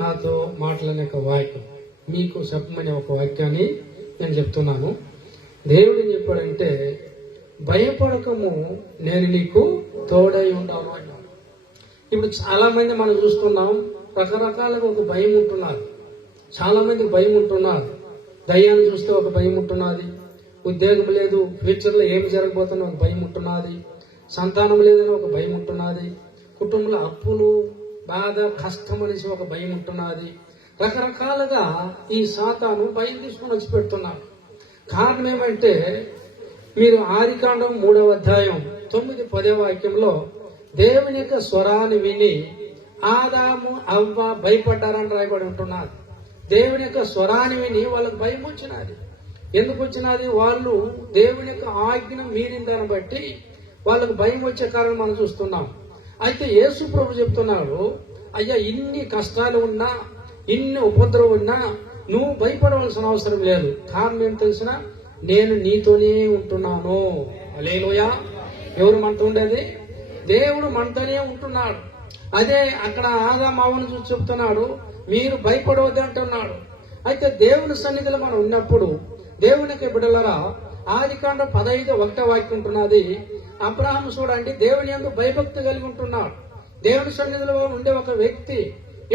నాతో మాట్లాడిన ఒక వాక్యం మీకు చెప్పమనే ఒక వాక్యాన్ని నేను చెప్తున్నాను. దేవుడు ఏం చెప్పాడంటే, భయపడకము, నేను నీకు తోడై ఉన్నాను అన్నాడు. ఇప్పుడు చాలా మంది మనం చూస్తున్నాం, రకరకాలుగా ఒక భయం ఉంటున్నారు. చాలా మందికి భయం ఉంటున్నారు. దయ్యాన్ని చూస్తే ఒక భయం ఉంటున్నది, ఉద్యోగం లేదు, ఫ్యూచర్లో ఏమి జరగబోతున్నా ఒక భయం ఉంటున్నది, సంతానం లేదని ఒక భయం ఉంటున్నది, కుటుంబంలో అప్పులు, బాధ, కష్టం అనేసి ఒక భయం ఉంటున్నది. రకరకాలుగా ఈ సాతాను భయం తీసుకుని వచ్చి పెడుతున్నారు. కారణం ఏమంటే, మీరు ఆదికాండం 3వ అధ్యాయం 9-10 వాక్యంలో దేవుని యొక్క స్వరాన్ని విని ఆదాము అవ్వ భయపడ్డారని రాయబడి ఉంటున్నారు. దేవుని యొక్క స్వరాన్ని విని వాళ్ళకి భయం వచ్చినది. ఎందుకు వచ్చినది? వాళ్ళు దేవుని యొక్క ఆజ్ఞను మీరిన దాన్ని బట్టి వాళ్ళకు భయం వచ్చే కారణం మనం చూస్తున్నాం. అయితే యేసు ప్రభు చెప్తున్నాడు, అయ్యా, ఇన్ని కష్టాలు ఉన్నా, ఇన్ని ఉపద్రవం ఉన్నా నువ్వు భయపడవలసిన అవసరం లేదు. కారణం ఏం తెలిసిన, నేను నీతోనే ఉంటున్నాను. హల్లెలూయా. ఎవరు మనతో ఉండేది? దేవుడు మనతోనే ఉంటున్నాడు. అదే అక్కడ ఆదాము అవ్వను చూసి చెప్తున్నాడు, మీరు భయపడవద్దు అంటున్నాడు. అయితే దేవుని సన్నిధిలో మనం ఉన్నప్పుడు, దేవునికి బిడ్డలరా, ఆదికాండం 15:1 వాక్యం ఉంటున్నది. అబ్రహాము చూడండి, దేవుని యందు భయభక్తి కలిగి ఉంటున్నాడు. దేవుని సన్నిధిలో ఉండే ఒక వ్యక్తి,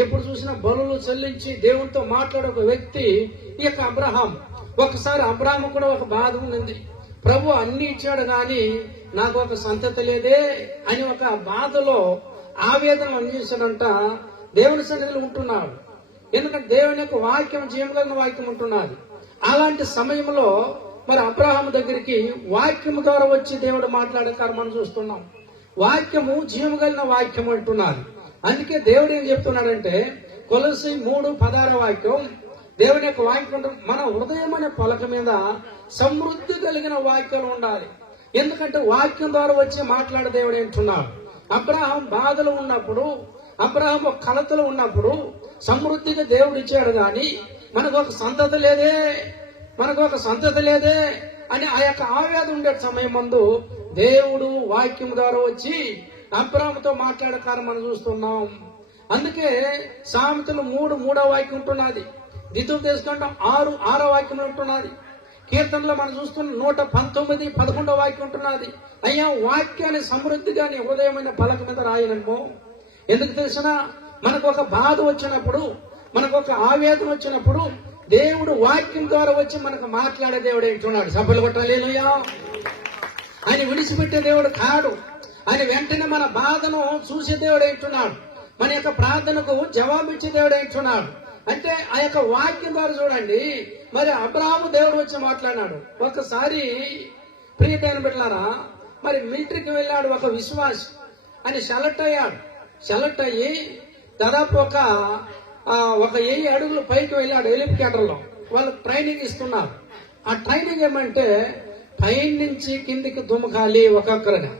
ఎప్పుడు చూసినా బలులు చెల్లించి దేవునితో మాట్లాడే ఒక వ్యక్తి ఈ యొక్క అబ్రహాం. ఒకసారి అబ్రహాము కూడా ఒక బాధ ఉంది. ప్రభు అన్ని ఇచ్చాడు కానీ నాకు ఒక సంతతి లేదే అని ఒక బాధలో ఆవేదన అందించాడంట. దేవుని సన్నిధిలో ఉంటున్నాడు. ఎందుకంటే దేవుని యొక్క వాక్యం జీవగలిగిన వాక్యం ఉంటున్నది. అలాంటి సమయంలో మరి అబ్రహాము దగ్గరికి వాక్యము ద్వారా వచ్చి దేవుడు మాట్లాడే కారణం మనం చూస్తున్నాం. వాక్యము జీవగలిగిన వాక్యం అంటున్నారు. అందుకే దేవుడు ఏం చెప్తున్నాడంటే, కొలస్సీ 3:16 వాక్యం, దేవుని యొక్క వాక్యం మన హృదయం అనే పలక మీద సమృద్ధి కలిగిన వాక్యాలు ఉండాలి. ఎందుకంటే వాక్యం ద్వారా వచ్చి మాట్లాడే దేవుడు అంటున్నాడు. అబ్రహాం బాధలు ఉన్నప్పుడు, అబ్రహాం ఒక కలతలో ఉన్నప్పుడు సమృద్ధిగా దేవుడు ఇచ్చాడు కానీ మనకు ఒక సంతతి లేదే, మనకు ఒక సంతతి లేదే అని ఆ యొక్క ఆవేదన ఉండే సమయం ముందు దేవుడు వాక్యం ద్వారా వచ్చి అబ్రహాముతో మాట్లాడే కారణం మనం చూస్తున్నాం. అందుకే సామెతలు 3:3 వాక్యం ఉంటున్నది. ద్వితీయోపదేశకాండం 6:6 వాక్యం ఉంటున్నది. కీర్తనలో మనం చూస్తున్న 119:11 వాక్యం ఉంటున్నది. అయ్యా, వాక్యాన్ని సమృద్ధిగా నీ హృదయమైన పలక మీద రాయలేమో. ఎందుకు తెలిసినా, మనకు ఒక బాధ వచ్చినప్పుడు, మనకు ఒక ఆవేదన వచ్చినప్పుడు దేవుడు వాక్యం ద్వారా వచ్చి మనకు మాట్లాడే దేవుడు ఏంటున్నాడు. సభలు కొట్టాలేలుయా. ఆయన విడిచిపెట్టే దేవుడు కాడు. ఆయన వెంటనే మన బాధను చూసే దేవుడు ఏంటున్నాడు. మన యొక్క ప్రార్థనకు జవాబిచ్చే దేవుడు ఏంటున్నాడు. అంటే ఆ యొక్క వాక్యం ద్వారా చూడండి, మరి అబ్రహాము దేవుడు వచ్చి మాట్లాడినాడు. ఒకసారి ప్రియమైన బిడ్డలారా, మరి మిలిటరీకి వెళ్ళాడు ఒక విశ్వాసి. అని సెలెక్ట్ అయ్యాడు. సెలెక్ట్ అయ్యి దాదాపు ఒక 1000 అడుగులు పైకి వెళ్ళాడు. హెలికాప్టర్లో వాళ్ళకి ట్రైనింగ్ ఇస్తున్నారు. ఆ ట్రైనింగ్ ఏమంటే, పైన నుంచి కిందికి దుమకాలి ఒక్కొక్కరుగా,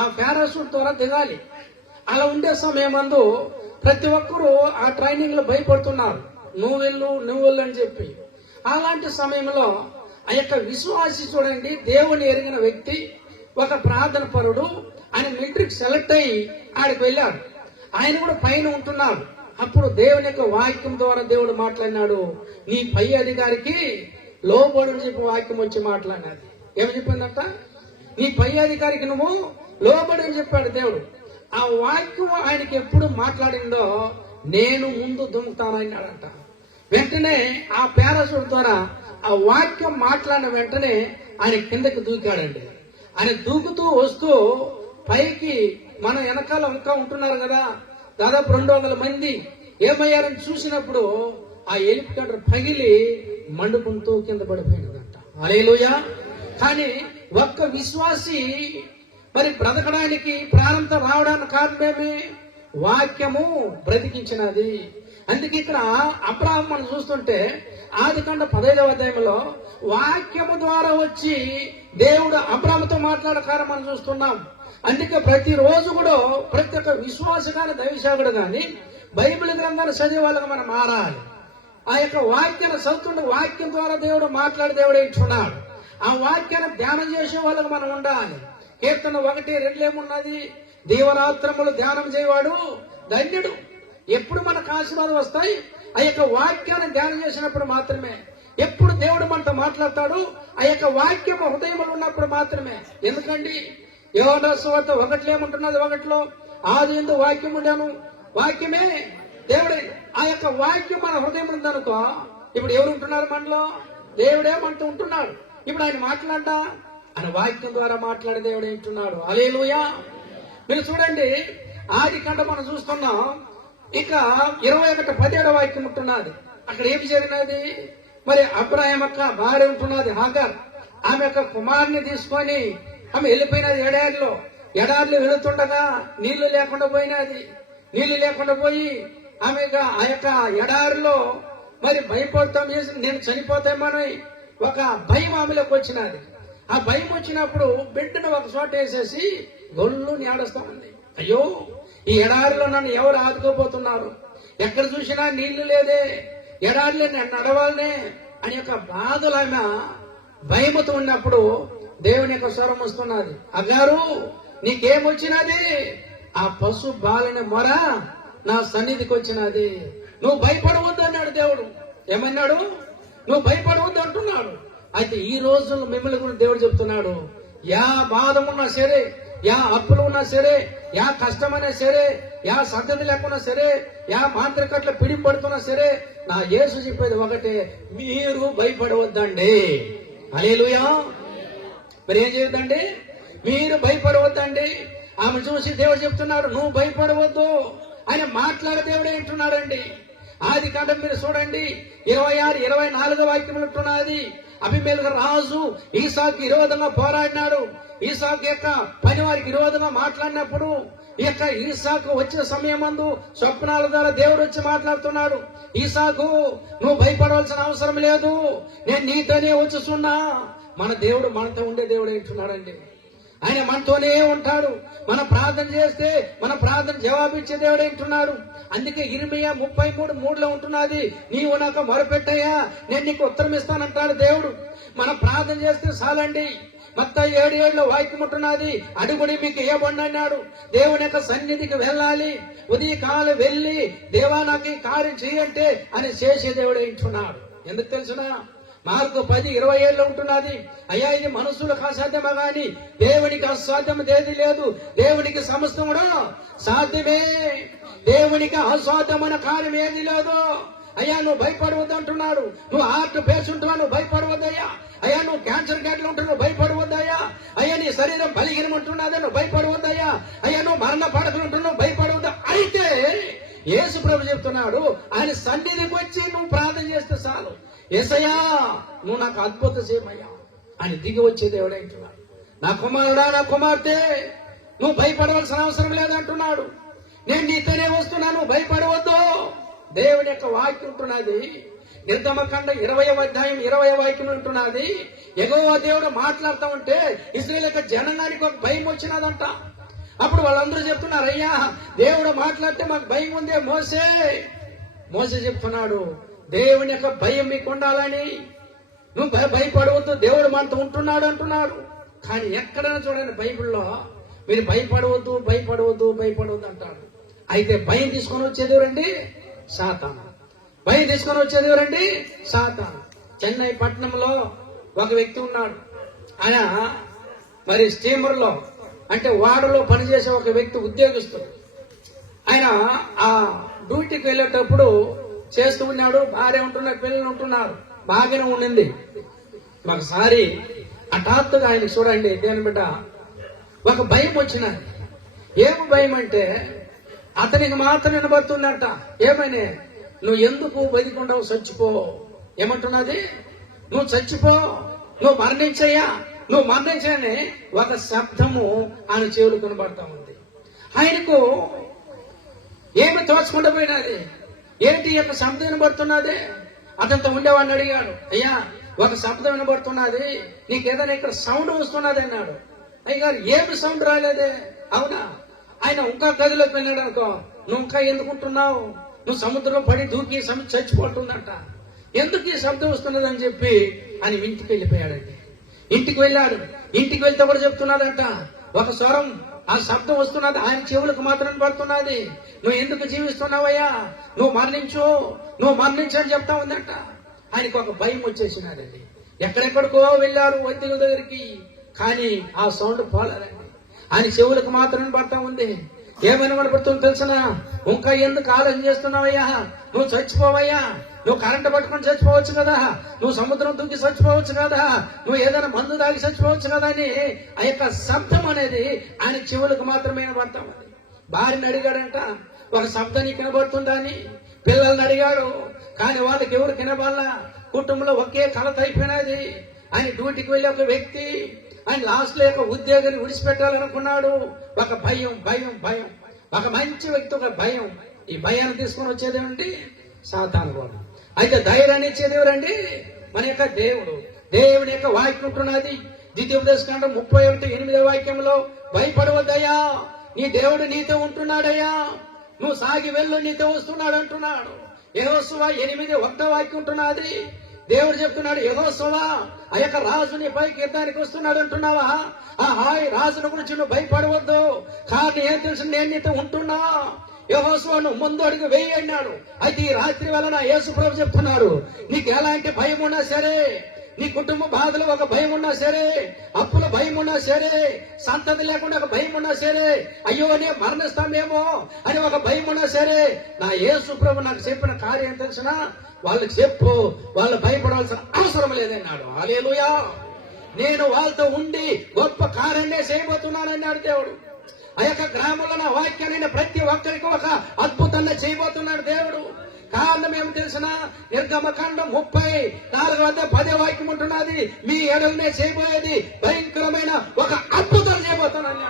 ఆ పారాషూట్ ద్వారా దిగాలి. అలా ఉండే సమయం మందు ప్రతి ఒక్కరూ ఆ ట్రైనింగ్ లో భయపడుతున్నారు, నువ్వు వెళ్ళు అని చెప్పి. అలాంటి సమయంలో ఆ యొక్క విశ్వాసి చూడండి, దేవుని ఎరిగిన వ్యక్తి, ఒక ప్రార్థన పరుడు, ఆయన మిలిటరీకి సెలెక్ట్ అయ్యి ఆడికి వెళ్ళాడు. ఆయన కూడా పైన ఉంటున్నాడు. అప్పుడు దేవుని యొక్క వాక్యం ద్వారా దేవుడు మాట్లాడినాడు, నీ పై అధికారికి లోబడు అని చెప్పి వాక్యం వచ్చి మాట్లాడినది. ఏమి చెప్పిందట? నీ పై అధికారికి నువ్వు లోబడి అని చెప్పాడు దేవుడు. ఆ వాక్యం ఆయనకి ఎప్పుడు మాట్లాడిందో, నేను ముందు దుంకుతానన్నాడంట. వెంటనే ఆ పారాషూట్ ద్వారా ఆ వాక్యం మాట్లాడిన వెంటనే ఆయన కిందకి దూకాడండి. ఆయన దూకుతూ వస్తూ పైకి మన వెనకాల ఇంకా ఉంటున్నారు కదా, దాదాపు 200 మంది ఏమయ్యారని చూసినప్పుడు ఆ హెలికాప్టర్ పగిలి మండుకుంటూ కింద పడిపోయిందంట. హల్లెలూయా. కానీ ఒక్క విశ్వాసి మరి బ్రతకడానికి ప్రారంభ రావడానికి కారణమేమి? వాక్యము బ్రతికించినది. అందుకే ఇక్కడ అబ్రహాం మనం చూస్తుంటే ఆదికాండం 15వ అధ్యాయంలో వాక్యము ద్వారా వచ్చి దేవుడు అబ్రహాముతో మాట్లాడే కారణం మనం చూస్తున్నాం. అందుకే ప్రతిరోజు కూడా ప్రతి ఒక్క విశ్వాస కానీ దైవసేవకుడు కానీ బైబిల్ గ్రంథాన్ని చదివే వాళ్ళగా మనం మారాలి. ఆ యొక్క వాక్యాన్ని చదువుతుండే వాక్యం ద్వారా దేవుడు మాట్లాడే దేవుడు ఏంటున్నాడు. ఆ వాక్యాన్ని ధ్యానం చేసే వాళ్ళగా మనం ఉండాలి. కీర్తన 1:2 ఏమున్నది? దీవరాత్రములు ధ్యానం చేయవాడు ధన్యుడు. ఎప్పుడు మనకు ఆశీర్వాదం వస్తాయి? ఆ యొక్క వాక్యాన్ని ధ్యానం చేసినప్పుడు మాత్రమే. ఎప్పుడు దేవుడు మనతో మాట్లాడతాడు? ఆ యొక్క వాక్యం హృదయంలో ఉన్నప్పుడు మాత్రమే. ఎందుకండి? యోహాను సువార్త 1 ఏమంటున్నది? 1లో ఆదియందు వాక్యం ఉండెను, వాక్యమే దేవుడే. ఆ యొక్క వాక్యం మన హృదయం ఉందనుకో, ఇప్పుడు ఎవరు ఉంటున్నారు మనలో? దేవుడే మనతో ఉంటున్నాడు. ఇప్పుడు ఆయన మాట్లాడ్డా, ఆయన వాక్యం ద్వారా మాట్లాడే దేవుడే ఉంటున్నాడు. హల్లెలూయా. మీరు చూడండి, ఆది కాండం మనం చూస్తున్నాం. ఇక 21:17 వాక్యం ఉంటున్నది. అక్కడ ఏమి జరిగినది? మరి అబ్రాహాం యొక్క భార్య ఉంటున్నది హాగర్. ఆమె యొక్క కుమారుని తీసుకొని ఆమె వెళ్ళిపోయినది ఎడారిలో. ఎడారిలో వెళుతుండగా నీళ్లు లేకుండా పోయినది. నీళ్లు లేకుండా పోయి ఆమె ఆ యొక్క ఎడారిలో మరి భయపడతాం చేసి నేను చనిపోతామని ఒక భయం ఆమెలోకి వచ్చినది. ఆ భయం వచ్చినప్పుడు బిడ్డను ఒక చోట వేసేసి గొల్లు నేడస్తా ఉంది. అయ్యో, ఈ ఎడారిలో నన్ను ఎవరు ఆదుకోపోతున్నారు? ఎక్కడ చూసినా నీళ్లు లేదే, ఎడారిలో నేను నడవాలనే అని యొక్క బాధలు ఆమె భయముతో ఉన్నప్పుడు దేవుని యొక్క స్వరం వస్తున్నది. అగారు, నీకేమొచ్చినది? ఆ పశు బాలని మొర నా సన్నిధికి వచ్చినది. నువ్వు భయపడవద్దు అన్నాడు దేవుడు. ఏమన్నాడు? నువ్వు భయపడవద్దు అంటున్నాడు. అయితే ఈ రోజు మిమ్మల్ని కూడా దేవుడు చెప్తున్నాడు, యా బాధం ఉన్నా సరే, యా అప్పులు ఉన్నా సరే, యా కష్టమైనా సరే, యా సంతతి లేకున్నా సరే, యా మాంత్రికట్ల పిడిపడుతున్నా సరే, నా యేసు చెప్పేది ఒకటే, మీరు భయపడవద్దండి. హల్లెలూయా. మరి ఏం చేయొద్దండి? మీరు భయపడవద్దండి. ఆమె చూసి దేవుడు చెప్తున్నాడు, నువ్వు భయపడవద్దు. ఆయన మాట్లాడే దేవుడే అంటున్నాడండి. ఆది కాండం మీరు చూడండి, 26, 24 వాక్యములు ఉంటున్నది. అబీమెలెకు రాజు ఈసాకు విరోధంగా పోరాడినాడు. ఈసాకు యొక్క పని వారికి విరోధంగా మాట్లాడినప్పుడు ఈ యొక్క ఈసాకు వచ్చిన సమయం మందు స్వప్నాల ద్వారా దేవుడు వచ్చి మాట్లాడుతున్నాడు. ఈసాకు, నువ్వు భయపడవలసిన అవసరం లేదు, నేను నీతోనే వచ్చుచున్నా. మన దేవుడు మనతో ఉండే దేవుడు అంటున్నాడండి. ఆయన మనతోనే ఉంటాడు. మన ప్రార్థన చేస్తే మన ప్రార్థన జవాబిచ్చే దేవుడు అంటున్నాడు. అందుకే ఇర్మియా 33:3 ఉంటున్నది, నీవు నాకు మొరపెట్టయ్యా, నేను నీకు ఉత్తరం ఇస్తానంటాడు దేవుడు. మన ప్రార్థన చేస్తే చాలండి. మత్తయి 7:7 వాక్యం ఉంటున్నది, అడుగుడి మీకు ఇవ్వబడి అన్నాడు. దేవుని యొక్క సన్నిధికి వెళ్ళాలి. ఉదయకాలం వెళ్ళి, దేవా నాకు ఈ కార్యం చేయంటే అని చేసే దేవుడు అంటున్నాడు. ఎందుకు తెలుసునా? మార్కు 10:27 ఉంటున్నది, అయ్యా ఇది మనుషులకు అసాధ్యమా గాని దేవునికి అసాధ్యం ఏది లేదు, దేవునికి సమస్తం కూడా సాధ్యమే, దేవునికి అసాధ్యమైన కార్యం ఏది లేదు. అయ్యా నువ్వు భయపడవద్దు అంటున్నాడు. నువ్వు హార్ట్ పేషెంట్ నువ్వు భయపడవద్దయ్యా. అయ్యా నువ్వు క్యాన్సర్ గడ్డలు ఉంటున్నావు భయపడవద్దయ్యా. అయ్యా నీ శరీరం బలహీనం ఉంటున్నదే నువ్వు భయపడవద్దయ్యా. అయ్యా నువ్వు మరణ పడకలు ఉంటున్నావు భయపడవద్దా. అయితే యేసు ప్రభు చెప్తున్నాడు, ఆయన సన్నిధికి వచ్చి నువ్వు ప్రార్థన చేస్తే చాలు, యేసయ్యా నువ్వు నాకు అద్భుత చేయమయ్యా అని దిగి వచ్చే దేవుడు అంటున్నాడు. నా కుమారుడా, నా కుమార్తె, నువ్వు భయపడవలసిన అవసరం లేదంటున్నాడు. నేను నీతోనే వస్తున్నాను, భయపడవద్దు. దేవుని యొక్క వాక్యం ఉంటున్నది. నిర్గమకాండం 20వ అధ్యాయం 20వ వాక్యం ఉంటున్నది. యెహోవా దేవుడు మాట్లాడుతూ ఉంటే ఇశ్రాయేలు యొక్క జనాంగానికి ఒక భయం వచ్చినదంట. అప్పుడు వాళ్ళందరూ చెప్తున్నారు, అయ్యా దేవుడు మాట్లాడితే మాకు భయం ఉందే. మోసే చెప్తున్నాడు, దేవుని యొక్క భయం మీకు ఉండాలని, నువ్వు భయపడవద్దు, దేవుడు మనతో ఉంటున్నాడు అంటున్నాడు. కానీ ఎక్కడైనా చూడండి బైబిల్లో మీరు భయపడవద్దు భయపడవద్దు భయపడవద్దు అంటారు. అయితే భయం తీసుకొని వచ్చేది ఎవరండి? సాతాను. భయం తీసుకొని వచ్చేది ఎవరండి? సాతాను. చెన్నై పట్టణంలో ఒక వ్యక్తి ఉన్నాడు. ఆయన మరి స్టీమర్ లో అంటే వాడలో పనిచేసే ఒక వ్యక్తి, ఉద్యోగస్తుడు. ఆయన ఆ డ్యూటీకి వెళ్ళేటప్పుడు చేస్తూ ఉన్నాడు. భార్య ఉంటున్నారు, పిల్లలు ఉంటున్నారు, బాగానే ఉండింది. ఒకసారి హఠాత్తుగా ఆయన చూడండి దేని బిడ్డ ఒక భయం వచ్చినది. ఏమి భయం అంటే అతనికి మాత్రం వినబడుతుందంట. ఏమని? నువ్వు ఎందుకు బతికుండావు, చచ్చిపో. ఏమంటున్నది? నువ్వు చచ్చిపో, నువ్వు మరణించయ్యా, నువ్వు మరణించని ఒక శబ్దము ఆయన చెవులు కనబడతా ఉంది. ఆయనకు ఏమి తోచకుండా పోయినది. ఏంటి యొక్క శబ్దం వినబడుతున్నది? అతనితో ఉండేవాడిని అడిగాడు, అయ్యా ఒక శబ్దం వినబడుతున్నది, నీకేదైనా ఇక్కడ సౌండ్ వస్తున్నది అన్నాడు. అయ్యగారు ఏమి సౌండ్ రాలేదే. అవునా? ఆయన ఇంకా గదిలోకి వెళ్ళాడు అనుకో, నువ్వు ఇంకా ఎందుకుంటున్నావు, నువ్వు సముద్రంలో పడి దూకి చచ్చిపోతుందంట. ఎందుకు ఈ శబ్దం వస్తున్నది అని చెప్పి ఆయన ఇంటికి వెళ్ళిపోయాడండి. ఇంటికి వెళ్ళాడు. ఇంటికి వెళ్తే కూడా చెప్తున్నాడంట, ఒక స్వరం, ఆ శబ్దం వస్తున్నది, ఆయన చెవులకు మాత్రం పడుతున్నది. నువ్వు ఎందుకు జీవిస్తున్నావయ్యా, నువ్వు మరణించు అని చెప్తా ఉందంట. ఆయనకు ఒక భయం వచ్చేసినాడండి. ఎక్కడెక్కడికో వెళ్ళారు వైద్యుల దగ్గరికి, కానీ ఆ సౌండ్ పోలేదండి. ఆయన చెవులకు మాత్రం పడతా ఉంది. ఏమైనా కనపడుతుంది తెలిసిన, ఇంకా ఎందుకు ఆలోచన చేస్తున్నావయ్యా, నువ్వు చచ్చిపోవయ్యా, నువ్వు కరెంటు పట్టుకొని చచ్చిపోవచ్చు కదా, నువ్వు సముద్రం దూకి చచ్చిపోవచ్చు కదా, నువ్వు ఏదైనా మందు తాగి చచ్చిపోవచ్చు కదా అని ఆ యొక్క శబ్దం అనేది ఆయన చెవులకు మాత్రమే పడతా ఉంది. భార్యని అడిగాడంట, ఒక శబ్దం నీకు వినబడుతుందా అని. పిల్లల్ని అడిగాడు, కానీ వాళ్ళకి ఎవరు వినబడాల. కుటుంబంలో ఒకే కలత అయిపోయినది. ఆయన డ్యూటీకి వెళ్ళే ఒక వ్యక్తి, ఆయన లాస్ట్ లో యొక్క ఉద్యోగాన్ని విడిచిపెట్టాలనుకున్నాడు. ఒక భయం, ఒక మంచి వ్యక్తి ఒక భయం. ఈ భయాన్ని తీసుకొని వచ్చేదేమండి సాతాను కూడా. అయితే ధైర్యాన్ని ఇచ్చేది ఎవరండి, మన యొక్క దేవుడు. దేవుని యొక్క వాక్యం ఉంటున్నది. ద్వితీయోపదేశకాండం 31:8 వాక్యంలో, భయపడవద్దయ్యా, నీ దేవుడు నీతో ఉంటున్నాడయ్యా, నువ్వు సాగి వెళ్ళు, నీతో వస్తున్నాడు అంటున్నాడు. యెహోషువ 8:1 వాక్యం ఉంటున్నది. దేవుడు చెప్తున్నాడు, యెహోషువ ఆ యొక్క రాజుని పైకి యుద్ధానికి వస్తున్నాడు అంటున్నావా, హాయ్ రాజుని గురించి నువ్వు భయపడవద్దు, కానీ ఏం తెలుసు, నేను నీతో ఉంటున్నా, యెహోషువ నువ్వు ముందు అడుగు వేయి అన్నాడు. అయితే ఈ రాత్రి వేళ నా యేసు ప్రభు చెప్తున్నారు, నీకు ఎలాంటి భయం ఉన్నా సరే, నీ కుటుంబ బాధలు ఒక భయం ఉన్నా సరే, అప్పుల భయం ఉన్నా సరే, సంతతి లేకుండా ఒక భయం ఉన్నా సరే, అయ్యో నేను మరణిస్తామేమో అని ఒక భయం ఉన్నా సరే, నా యేసు ప్రభు నాకు చెప్పిన కార్యం తెలిసిన వాళ్ళకి చెప్పు, వాళ్ళు భయపడాల్సిన అవసరం లేదన్నాడు. హల్లెలూయా. నేను వాళ్ళతో ఉండి గొప్ప కార్యాన్ని చేయబోతున్నాను అన్నాడు దేవుడు. ఆ యొక్క గ్రామంలో నా వాక్యాన్ని ప్రతి ఒక్కరికి ఒక అద్భుతాన్ని చేయబోతున్నాడు దేవుడు. కారణం ఏమి తెలిసిన, నిర్గమకాండం 34:10 వాక్యం ఉంటున్నది, మీ ఎడలనే చేయబోయేది భయంకరమైన ఒక అద్భుతం చేయబోతున్నాను.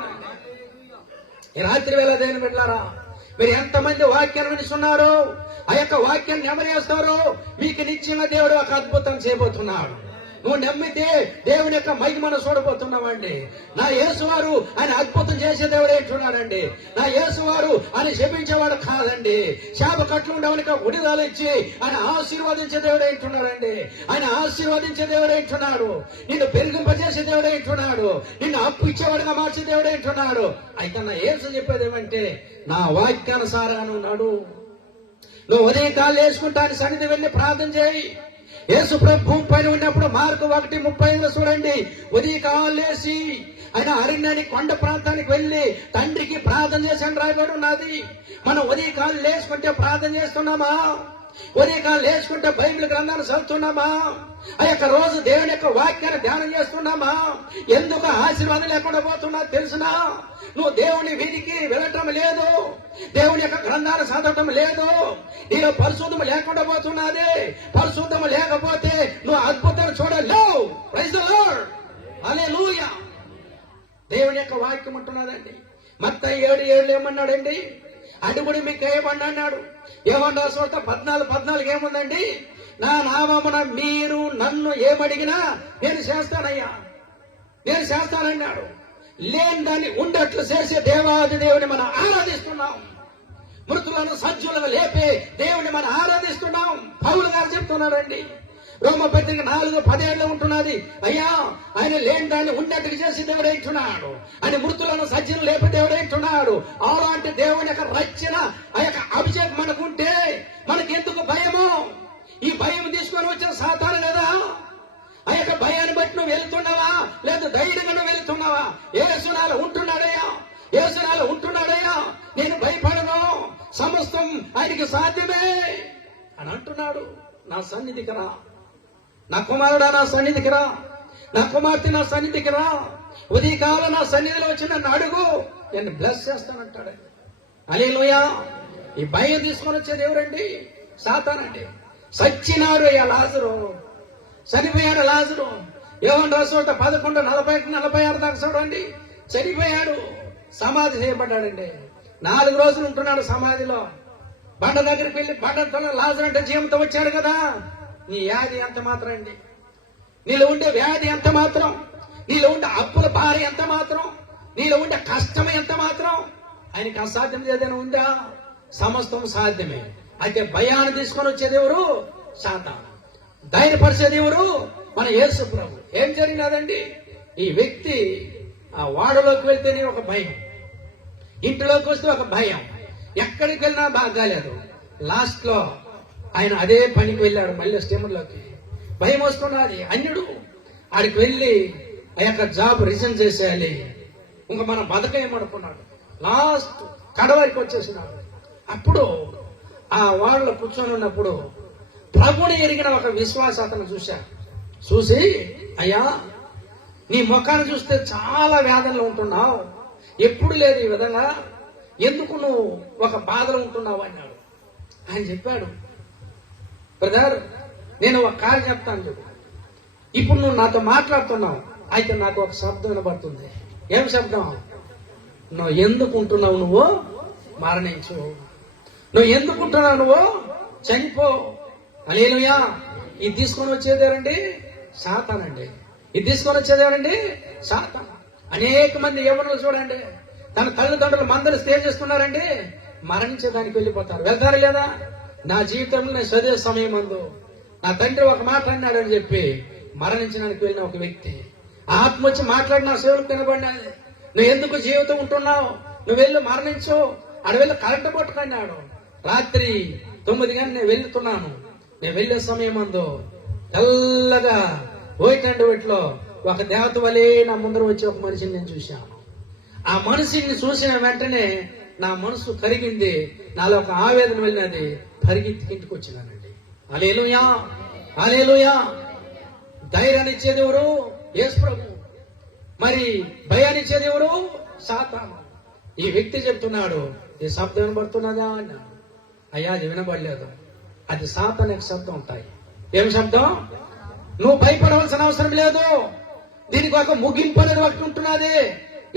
ఈ రాత్రి వేళ దేవుని బిడ్డలారా, మీరు ఎంతమంది వాక్యాన్ని వినిస్తున్నారు, ఆ యొక్క వాక్యాన్ని నెమరేస్తారో, మీకు నిత్యంగా దేవుడు ఒక అద్భుతం చేయబోతున్నాడు. నువ్వు నమ్మితే దేవుని యొక్క మహిమను చూడబోతున్నావండి. నా యేసువారు ఆయన అద్భుతం చేసే దేవుడు ఏంటున్నాడండి. నా యేసువారు ఆయన శపించేవాడు కాదండి. శాప కట్లు ఉండవనికి విడుదల ఇచ్చి ఆయన ఆశీర్వదించే దేవుడు ఏంటున్నాడండి. ఆయన ఆశీర్వదించే దేవుడు ఏంటున్నాడు. నిన్ను పెరిగింపజేసే దేవుడు ఏంటున్నాడు. నిన్ను అప్పు ఇచ్చేవాడుగా మార్చే దేవుడు ఏంటున్నాడు. అయితే నా యేసు చెప్పేది ఏమంటే, నా వాక్యానుసారంగా నువ్వు నడు. నువ్వు ఉదయం కాళ్ళు వేసుకుంటాను సన్నిధి వెళ్ళి ప్రార్థన చేయి. యేసు ప్రభు భూమి పైన ఉన్నప్పుడు మార్కు 1:35 చూడండి, ఉదయకాలేసి ఆయన అరణ్యానికి కొండ ప్రాంతానికి వెళ్లి తండ్రికి ప్రార్థన చేశాను రాయబడి ఉన్నది. మనం ఉదయకాలు లేచుకుంటే ప్రార్థన చేస్తున్నామా? ఉదయకాలు లేచుకుంటే బైబిల్ గ్రంథాన్ని చదువుతున్నామా? ఆ యొక్క రోజు దేవుని యొక్క వాక్యాన్ని ధ్యానం చేస్తున్నామా? ఎందుకు ఆశీర్వాదం లేకుండా పోతున్నా తెలుసునా? నువ్వు దేవుని వీధికి వెళ్ళటం లేదు, దేవుని యొక్క గ్రంథాన్ని చదవటం లేదు, నీలో పరిశుద్ధం లేకుండా పోతున్నది. పరిశుద్ధం లేకపోతే నువ్వు అద్భుతాలు చూడలేవు. Praise the Lord. హల్లెలూయా. దేవుని యొక్క వాక్యం ఉంటున్నదండి. మత్తయి 7:7 ఏమన్నాడండి? అడుగుడు మీకు ఏమన్నాడు? ఏమన్నా చోట 14:14 ఏముందండి? నా నామమున మీరు నన్ను ఏమడిగినా నేను చేస్తానయ్యా, నేను చేస్తానన్నాడు. లేని దాన్ని ఉండట్లు చేసే దేవాది దేవుని మనం ఆరాధిస్తున్నాం. మృతులను సజ్జులను లేపే దేవుని మనం ఆరాధిస్తున్నాం. పౌలు గారు చెప్తున్నారండి, రోమపత్రిక 4:17 ఉంటున్నది, అయ్యా ఆయన లేని దాన్ని ఉన్నట్టుగా చేసి దేవుడు ఏంటున్నాడు, ఆయన మృతులను సజ్జను లేపే దేవుడు ఏంటున్నాడు. అలాంటి దేవుని యొక్క రచన, ఆ యొక్క అభిషేకం మనకుంటే మనకి ఎందుకు భయము? ఈ భయం తీసుకొని వచ్చిన సాతాను కదా. ఆ యొక్క భయాన్ని బట్టి నువ్వు వెళుతున్నావా, లేదా ధైర్యంగా నువ్వు వెళుతున్నావా? యేసునాలో ఉంటున్నాడయ్యా, నేను భయపడను, సమస్తం ఆయనకి సాధ్యమే అని అంటున్నాడు. నా సన్నిధికి రా, నా కుమారుడా నా సన్నిధికి రా, నా కుమార్తె నా సన్నిధికి రా, ఉదయకాలం నా సన్నిధిలో వచ్చి నన్ను అడుగు, నేను బ్లెస్ చేస్తానంటాడు. హల్లెలూయా. ఈ భయం తీసుకొని వచ్చేది ఎవరండి? సాతానండి. సచ్చినాడు అయ్యా లాజరు, చనిపోయాడు లాజరు. యోహాను రాసువార్త 11:40-46 దాకా చూడండి. చనిపోయాడు, సమాధి చేయబడ్డాడండి. 4 రోజులు ఉంటున్నాడు సమాధిలో. బండ దగ్గరికి వెళ్ళి బండతో లాజరు అంటే జీవంతో వచ్చాడు కదా. నీ వ్యాధి ఎంత మాత్రం అండి, నీలో ఉండే వ్యాధి ఎంత మాత్రం, నీలో ఉండే అప్పుల భార్య ఎంత మాత్రం, నీలో ఉండే కష్టం ఎంత మాత్రం, ఆయనకి అసాధ్యం ఏదైనా ఉందా? సమస్తం సాధ్యమే. అయితే భయాన్ని తీసుకొని వచ్చేది ఎవరు? సాతాను. ధైర్యపరిచేది ఎవరు? మన యేసు ప్రభు. ఏం జరిగినదండి? ఈ వ్యక్తి ఆ వాడలోకి వెళ్తేనే ఒక భయం, ఇంటిలోకి వస్తే ఒక భయం, ఎక్కడికి వెళ్ళినా బాగాలేదు. లాస్ట్ లో ఆయన అదే పనికి వెళ్ళాడు, మళ్ళీ స్టీమర్లోకి. భయం వస్తున్నది, అన్యుడు. ఆడికి వెళ్ళి ఆ యొక్క జాబ్ రిజైన్ చేసేయాలి, ఇంకా మనం బతకేయమనుకున్నాడు. లాస్ట్ కడవరికి వచ్చేసినాడు. అప్పుడు ఆ వాళ్ళు కూర్చొని ఉన్నప్పుడు ప్రభుని ఎరిగిన ఒక విశ్వాస అతను చూసి, అయ్యా నీ ముఖాన్ని చూస్తే చాలా వేదనలో ఉంటున్నావు, ఎప్పుడు లేదు ఈ విధంగా, ఎందుకు నువ్వు ఒక బాధలో ఉంటున్నావు అన్నాడు. ఆయన చెప్పాడు, బ్రదర్ నేను ఒక కార్యం చెప్తాను చూడు, ఇప్పుడు నువ్వు నాతో మాట్లాడుతున్నావు, అయితే నాకు ఒక శబ్దం వినబడుతుంది. ఏం శబ్దం? నువ్వు ఎందుకు ఉంటున్నావు, నువ్వు మరణించు, నువ్వు ఎందుకు ఉంటున్నావు, నువ్వు చనిపో. హల్లెలూయా. ఇది తీసుకొని వచ్చేదేనండి సాతానండి, ఇది తీసుకొని వచ్చేదేనండి సాతాను. అనేక మంది యవ్వనులు చూడండి, తన తల్లిదండ్రులు మందలు స్టే చేస్తున్నారండి, మరణించేదానికి వెళ్ళిపోతారు. వెళ్తారు లేదా? నా జీవితంలో నేను చదివే సమయం అందు నా తండ్రి ఒక మాట అన్నాడని చెప్పి మరణించడానికి వెళ్ళిన ఒక వ్యక్తి, ఆత్మ వచ్చి మాట్లాడి నా సేవలకు కనబడినది, నువ్వు ఎందుకు జీవితం ఉంటున్నావు, నువ్వు వెళ్ళి మరణించు, అడవిలో కరెంటు పట్టుకున్నాడు. రాత్రి 9 గంటలు నేను వెళ్తున్నాను, నేను వెళ్లే సమయం అందు తెల్లగా ఓయిట్లో ఒక దేవత వలె నా ముందర వచ్చి ఒక మనిషిని నేను చూశాను. ఆ మనిషిని చూసిన వెంటనే నా మనసు కరిగింది, నాలో ఒక ఆవేదన వెళ్ళినది, పరిగెత్తి ఇంటికి వచ్చినానండి. హల్లెలూయా, హల్లెలూయా. ధైర్యాన్ని ఇచ్చేది ఎవరు? యేసు ప్రభు. మరి భయాన్ని ఇచ్చేది ఎవరు? సాతాను. ఈ వ్యక్తి చెప్తున్నాడు, ఈ శబ్దం వినబడుతున్నదా అన్నాడు. అయ్యా అది వినబడలేదు, అది సాతాను యొక్క శబ్దం ఉంటాయి. ఏం శబ్దం? నువ్వు భయపడవలసిన అవసరం లేదు, దీనికి ఒక ముగింపు అనేది ఒకటి ఉంటున్నది.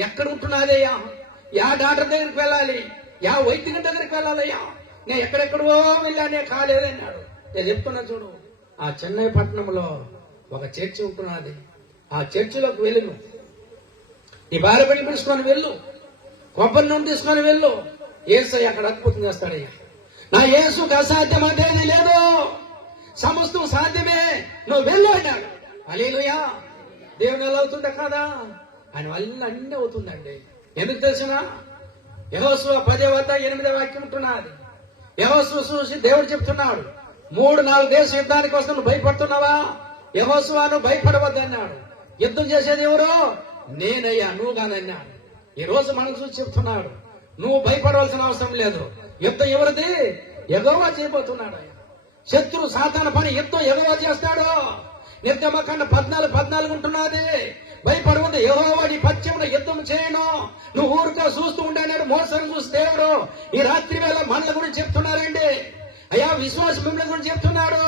ఎక్కడ ఉంటున్నదయ్యా? యా డాక్టర్ దగ్గరికి వెళ్ళాలి, యా వైద్యుని దగ్గరికి వెళ్ళాలయ్యా, నేను ఎక్కడెక్కడో వెళ్ళానే కాలేదన్నాడు. నేను చెప్తున్నా చూడు, ఆ చెన్నై పట్టణంలో ఒక చర్చి ఉంటున్నది, ఆ చర్చిలోకి వెళ్ళు, నీ భార్య బిడ్డలు పిలుచుకొని వెళ్ళు, కొబ్బరి నూనె తీసుకొని వెళ్ళు, యేసయ్య అక్కడ అద్భుతం చేస్తాడయ్యా. నా యేసుకు అసాధ్యం అంటేది లేదు, సమస్తం సాధ్యమే, నువ్వు వెళ్ళు అన్నాడు. హల్లెలూయా. దేవుని ఎలా అవుతుందా కాదా? ఆయన వల్ల అన్నీ అవుతుందండి. ఎందుకు తెలిసిన? యెహోషువ 10:8 వాక్యం ఉంటున్నది. యెహోషువ చూసి దేవుడు చెప్తున్నాడు, 3-4 దేశ యుద్ధానికి వస్తే నువ్వు భయపడుతున్నావా? యెహోషువను భయపడవద్దన్నాడు. యుద్ధం చేసేది ఎవరు? నేనయ్యా, నువ్వు కానన్నాడు. ఈ రోజు మనం చూసి చెప్తున్నాడు, నువ్వు భయపడవలసిన అవసరం లేదు, యుద్ధం ఎవరిది? యెహోవా చేయబోతున్నాడు. శత్రు సాతాను పని యుద్ధం యెహోవా చేస్తాడు. నిర్గమకాండ 14 ఉంటున్నది, భయపడవద్దు, యెహోవాడి పక్షమున యుద్ధం చేయను, నువ్వు ఊరికే చూస్తూ ఉండేనాడు. మోసం చూసి దేవుడు ఈ రాత్రి వేళ మనల గురించి చెప్తున్నారండి. అయ్యా విశ్వాసం మిమ్మల్ని గురించి చెప్తున్నాడు,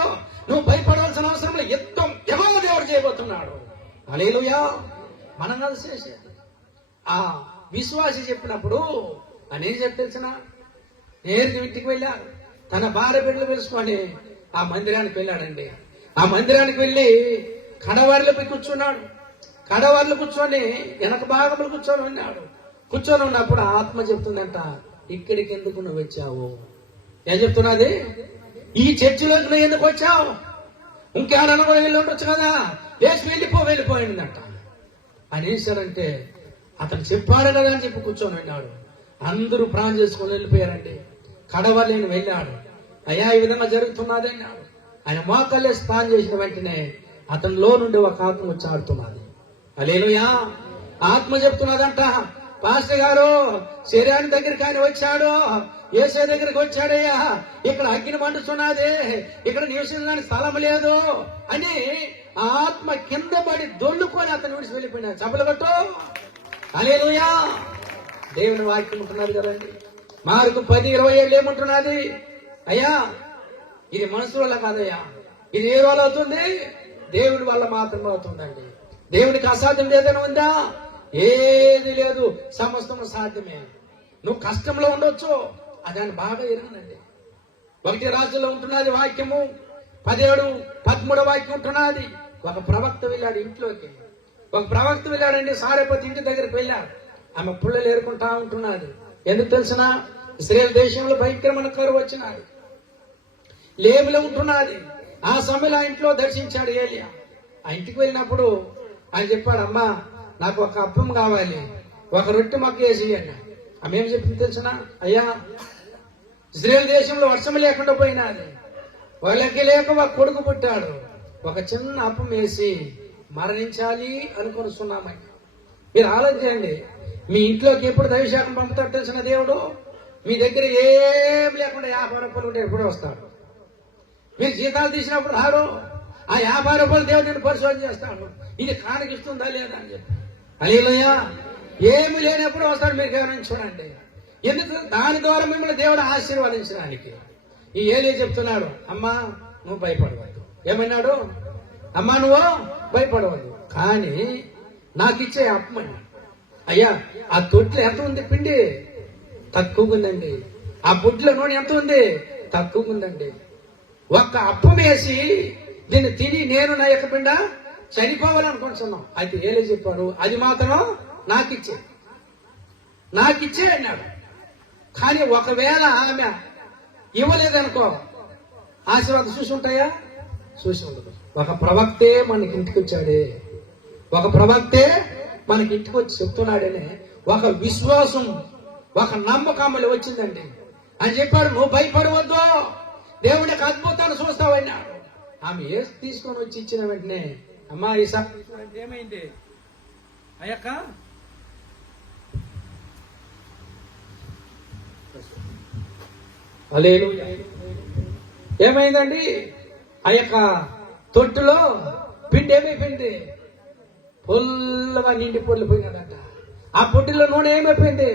నువ్వు భయపడవలసిన అవసరం లేదు, యుద్ధం యెహోవా దేవుడు చేయబోతున్నాడు. హల్లెలూయా. మనం కాదు చేసేది. ఆ విశ్వాసి చెప్పినప్పుడు అని ఏం చెప్పి తెలిసిన? నేరుగా ఇంటికి వెళ్ళాడు, తన భార్య బిడ్డలు పిలుచుకొని ఆ మందిరానికి వెళ్ళాడండి. ఆ మందిరానికి వెళ్ళి కడవారిలో కూర్చున్నాడు. కడవారిలో కూర్చొని వెనక భాగంలో కూర్చొని ఉన్నాడు. కూర్చొని ఉన్నప్పుడు ఆత్మ చెప్తుందంట, ఇక్కడికి ఎందుకు నువ్వు వచ్చావు? ఏం చెప్తున్నది? ఈ చర్చిలోకి నువ్వు ఎందుకు వచ్చావు? ఇంకేడన్నా కూడా వెళ్ళి ఉండొచ్చు కదా, వేసి వెళ్ళిపోయిందంట. అనేసారంటే అతను చెప్పాడు కదా అని చెప్పి కూర్చొని ఉన్నాడు. అందరూ ప్రాణం చేసుకొని వెళ్ళిపోయారండి. కడవలేని వెళ్ళాడు, అయ్యా ఈ విధంగా జరుగుతున్నది అన్నాడు. ఆయన మోకాళ్ళే స్నానం చేసిన వెంటనే అతనిలో నుండి ఒక ఆత్మ వచ్చి ఆడుతున్నది. హల్లెలూయా. ఆత్మ చెప్తున్నదంట, పాస్టర్ గారు శరీరాన్ని దగ్గరికి ఆయన వచ్చాడు, యేసయ్య దగ్గరికి వచ్చాడయ్యా, ఇక్కడ అగ్ని మండుతున్నది, ఇక్కడ నివసించడానికి స్థలం లేదు అని ఆ ఆత్మ కింద పడి దొల్లుకొని అతను విడిచి వెళ్ళిపోయినాడు. చప్పలు కొట్టు. హల్లెలూయా. దేవుని వాక్యం ఉంటున్నది కదండి. మార్కు 10:27 ఏముంటున్నది? అయ్యా ఇది మనుషుల వల్ల కాదయ్యా, ఇది ఏ వల్ల అవుతుంది? దేవుడి వల్ల మాత్రమే అవుతుందండి. దేవుడికి అసాధ్యం ఏదైనా ఉందా? ఏది లేదు, సమస్తం సాధ్యమే. నువ్వు కష్టంలో ఉండొచ్చు, అది ఆయన బాగా ఎరుగునండి. 1 రాజుల్లో ఉంటున్నది వాక్యము, 17-13 వాక్యం ఉంటున్నది. ఒక ప్రవక్త వెళ్ళాడు ఇంట్లోకి, ఒక ప్రవక్త వెళ్ళాడండి. సారేపతి ఇంటి దగ్గరికి వెళ్ళాడు, ఆమె పుల్లలు ఏరుకుంటా ఉంటున్నది. ఎందుకు తెలిసిన? ఇశ్రాయేల్ దేశంలో భయంకరమైన కరువు వచ్చినది, లేమిలో ఉంటున్నది. ఆ సమయంలో ఆ ఇంట్లో దర్శించాడు ఏలియా. ఆ ఇంటికి వెళ్ళినప్పుడు ఆయన చెప్పాడు, అమ్మా నాకు ఒక అప్పం కావాలి, ఒక రొట్టె మొక్క వేసి అన్న. ఆమె ఏం చెప్పింది తెలిసిన? అయ్యా, ఇజ్రాయేల్ దేశంలో వర్షం లేకుండా పోయినది, వాళ్ళకి లేక ఒక కొడుకు పుట్టాడు, ఒక చిన్న అప్పం వేసి మరణించాలి అనుకొనిస్తున్నామని. మీరు ఆలోచించండి, మీ ఇంట్లోకి ఎప్పుడు దైవశాఖం పంపుతాడు తెలిసిన దేవుడు? మీ దగ్గర ఏం లేకుండా 50 రూపాయలు ఉంటే ఎప్పుడో వస్తాడు. మీరు జీతాలు తీసినప్పుడు రాడు. ఆ 50 రూపాయలు దేవుడు నేను పరిశోధన చేస్తాడు, ఇది కానికిస్తుందా లేదా అని చెప్పి. హల్లెలూయా. ఏమి లేనప్పుడు వస్తాడు. మీరు గమనించుకోండి. ఎందుకు? దాని ద్వారా మిమ్మల్ని దేవుడు ఆశీర్వదించడానికి. ఈ ఏలియా చెప్తున్నాడు, అమ్మా నువ్వు భయపడవద్దు. ఏమన్నాడు? అమ్మా నువ్వు భయపడవద్దు, కానీ నాకు ఇచ్చే అప్పమని. అయ్యా, ఆ తొట్లో ఎంత ఉంది? పిండి తక్కువగా ఉందండి. ఆ బుడ్లో నూనె ఎంత ఉంది? తక్కువగా ఉందండి. ఒక్క అప్పం వేసి దీన్ని తిని నేను నా యొక్క పిండ చనిపోవాలనుకుంటున్నాం. అయితే ఏలే చెప్పాడు, అది మాత్రం నాకిచ్చే అన్నాడు. కానీ ఒకవేళ ఆమె ఇవ్వలేదనుకో, ఆశీర్వాదం చూసి ఉంటాయా? చూసి ఉండదు. ఒక ప్రవక్తే మనకి ఇంటికి వచ్చాడే, ఒక ప్రవక్తే మనకి ఇంటికి వచ్చి చెప్తున్నాడనే ఒక విశ్వాసం, ఒక నమ్మకం వచ్చిందండి. అని చెప్పాడు, నువ్వు భయపడవద్దు, దేవుడికి అద్భుతాన్ని చూస్తావన్నాడు. ఆమె ఏసు తీసుకొని వచ్చి ఇచ్చిన వెంటనే, అమ్మా ఈ ఏమైంది? అయ్యక్క హల్లెలూయా. ఏమైందండి? ఆ యొక్క తొట్టులో పిండి ఏమైపోయింది? పొల్లగా నిండి పొర్లిపోయినాడంట. ఆ పొట్టిలో నూనె ఏమైపోయింది?